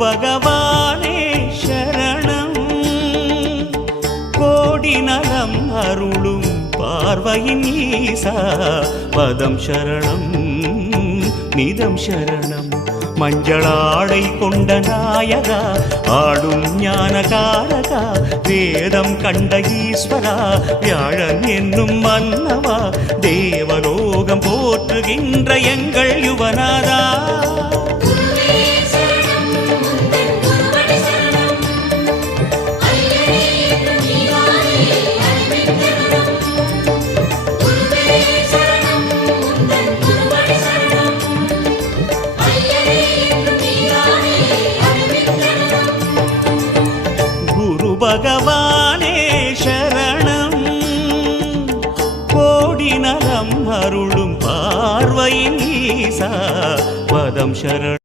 பகவானே சரணம். கோடி நலம் அருளும் பார்வையின் ஈசா பதம் சரணம் நிதம் சரணம். மஞ்சளாடை கொண்ட நாயகா ஆடும் ஞானகாரகா வேதம் கண்ட ஈஸ்வரா வியாழன் என்னும் மன்னவா தேவலோகம் போற்றுகின்ற எங்கள் யுவனாதா. பகவானே சரணம். கோடி நலம் அருளும் பார்வையின் ஈசா பதம் சரணம்.